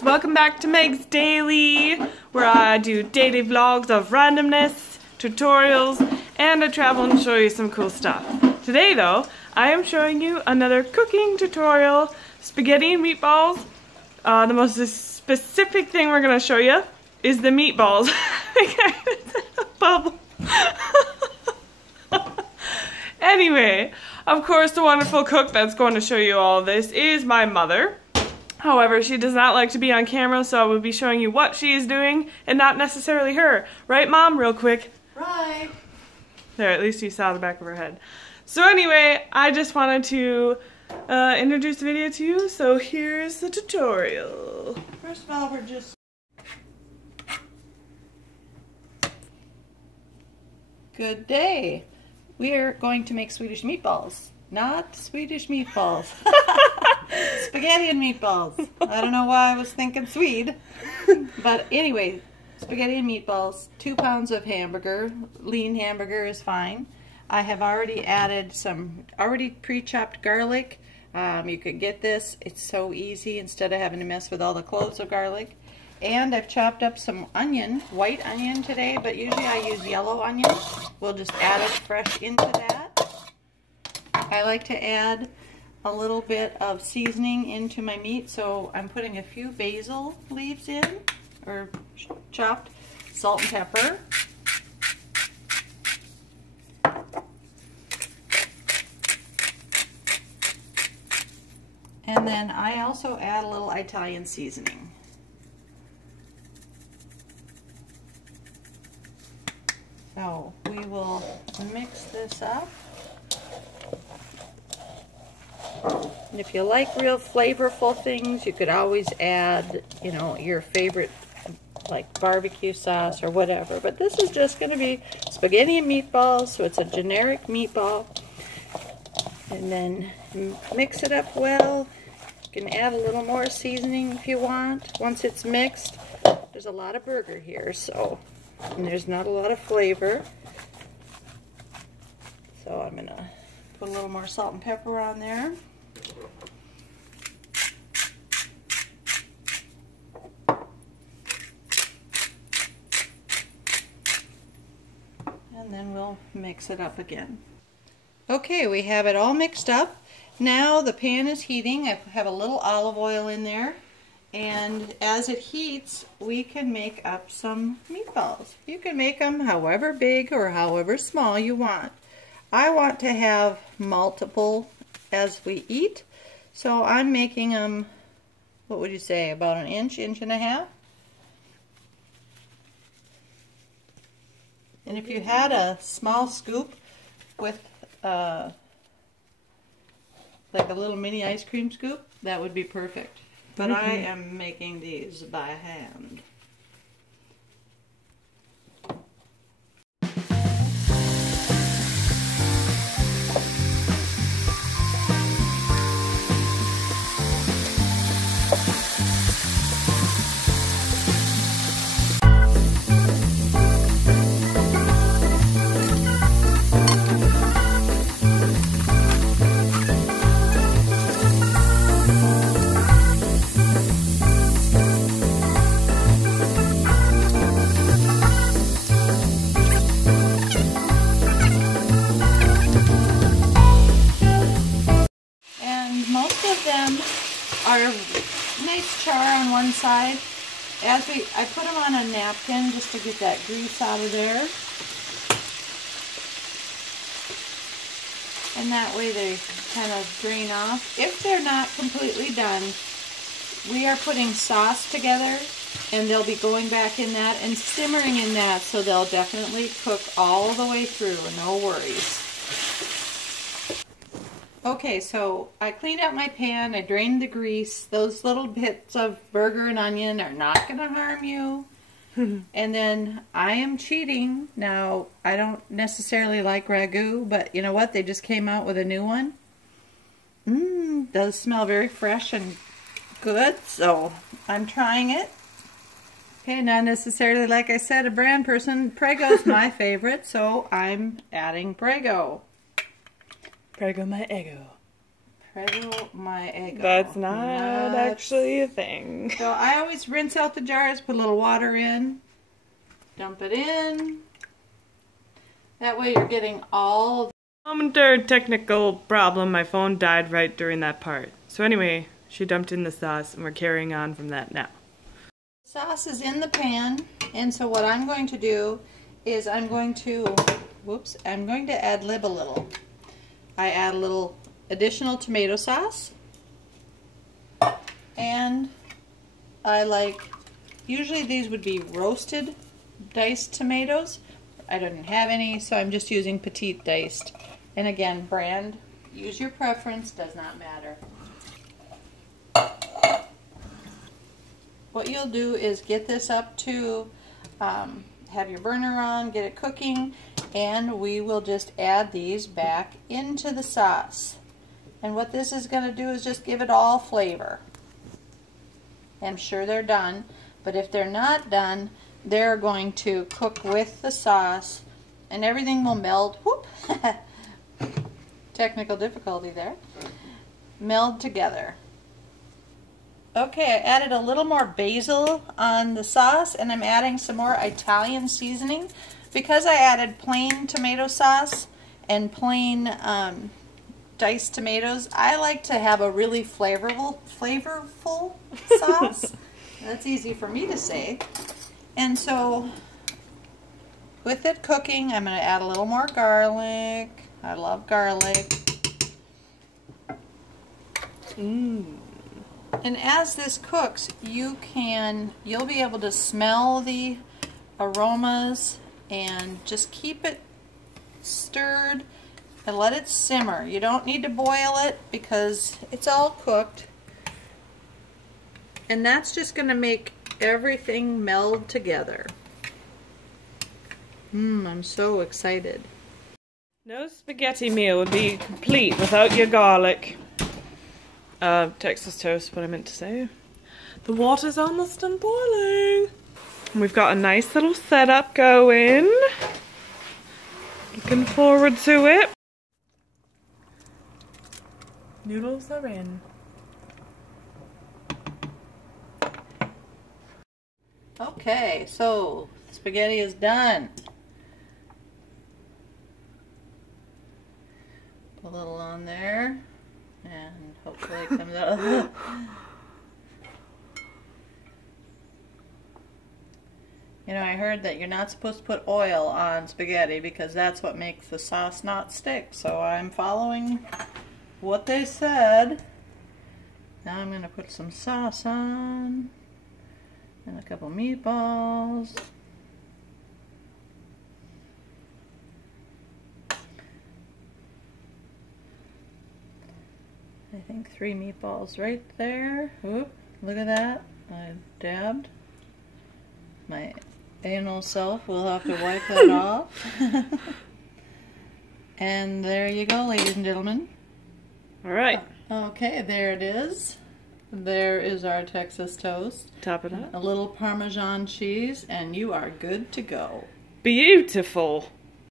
loves! Welcome back to Meg's Daily, where I do daily vlogs of randomness, tutorials, and I travel and show you some cool stuff. Today though, I am showing you another cooking tutorial, spaghetti and meatballs. The most specific thing we're going to show you is the meatballs. Bubble. Anyway, of course the wonderful cook that's going to show you all this is my mother. However, she does not like to be on camera, so I will be showing you what she is doing and not necessarily her. Right, Mom? Real quick. Right. There, at least you saw the back of her head. So anyway, I just wanted to introduce the video to you, so here's the tutorial. First of all, we're just... Good day. We are going to make Swedish meatballs. Not Swedish meatballs. Spaghetti and meatballs. I don't know why I was thinking Swede. But anyway, spaghetti and meatballs, 2 pounds of hamburger. Lean hamburger is fine. I have already added some already pre-chopped garlic. You could get this. It's so easy instead of having to mess with all the cloves of garlic. And I've chopped up some onion, white onion today, but usually I use yellow onion. We'll just add it fresh into that. I like to add a little bit of seasoning into my meat, so I'm putting a few basil leaves in, or chopped, salt and pepper. And then I also add a little Italian seasoning. So we will mix this up. And if you like real flavorful things, you could always add, you know, your favorite, like barbecue sauce or whatever. But this is just going to be spaghetti and meatballs, so it's a generic meatball. And then mix it up well. You can add a little more seasoning if you want. Once it's mixed, there's a lot of burger here, so, and there's not a lot of flavor. So I'm going to put a little more salt and pepper on there. And then we'll mix it up again. Okay, we have it all mixed up. Now the pan is heating. I have a little olive oil in there. And as it heats, we can make up some meatballs. You can make them however big or however small you want. I want to have multiple as we eat. So I'm making them, what would you say, about an inch, inch and a half? And if you had a small scoop with like a little mini ice cream scoop, that would be perfect. But I am making these by hand. Are nice char on one side. I put them on a napkin just to get that grease out of there. And that way they kind of drain off. If they're not completely done, we are putting sauce together and they'll be going back in that and simmering in that, so they'll definitely cook all the way through, no worries. Okay, so I cleaned out my pan, I drained the grease. Those little bits of burger and onion are not going to harm you. And then I am cheating. Now, I don't necessarily like ragu, but you know what? They just came out with a new one. Does smell very fresh and good, so I'm trying it. Okay, not necessarily, like I said, a brand person. Prego's my favorite, so I'm adding Prego. Prego my ego. Drizzle my egg. That's not actually a thing. So I always rinse out the jars, put a little water in, dump it in. That way you're getting all. Third technical problem, my phone died right during that part. So anyway, she dumped in the sauce and we're carrying on from that now. Sauce is in the pan, and so what I'm going to do is I'm going to ad lib a little. I add a little additional tomato sauce, and usually these would be roasted diced tomatoes. I don't have any, so I'm just using petite diced. And again, brand, use your preference, does not matter. What you'll do is get this up to, have your burner on, get it cooking, and we will just add these back into the sauce. And what this is going to do is just give it all flavor. I'm sure they're done, but if they're not done, they're going to cook with the sauce and everything will meld. Whoop! Technical difficulty there. Meld together. Okay, I added a little more basil on the sauce, and I'm adding some more Italian seasoning. Because I added plain tomato sauce and plain diced tomatoes, I like to have a really flavorful sauce. That's easy for me to say. And so, with it cooking, I'm going to add a little more garlic. I love garlic. And as this cooks, you'll be able to smell the aromas and just keep it stirred and let it simmer. You don't need to boil it because it's all cooked. And that's just going to make everything meld together. I'm so excited. No spaghetti meal would be complete without your garlic. Texas toast, what I meant to say. The water's almost done boiling. And we've got a nice little setup going. Looking forward to it. Noodles are in. Okay, so the spaghetti is done. Put a little on there, and hopefully it comes out. You know, I heard that you're not supposed to put oil on spaghetti because that's what makes the sauce not stick. So I'm following what they said. Now I'm going to put some sauce on and a couple meatballs. I think 3 meatballs right there. Oop, look at that. I dabbed. My anal self will have to wipe that off. And there you go, ladies and gentlemen. All right. Okay, there it is. There is our Texas toast. Top it up. A little Parmesan cheese, and you are good to go. Beautiful.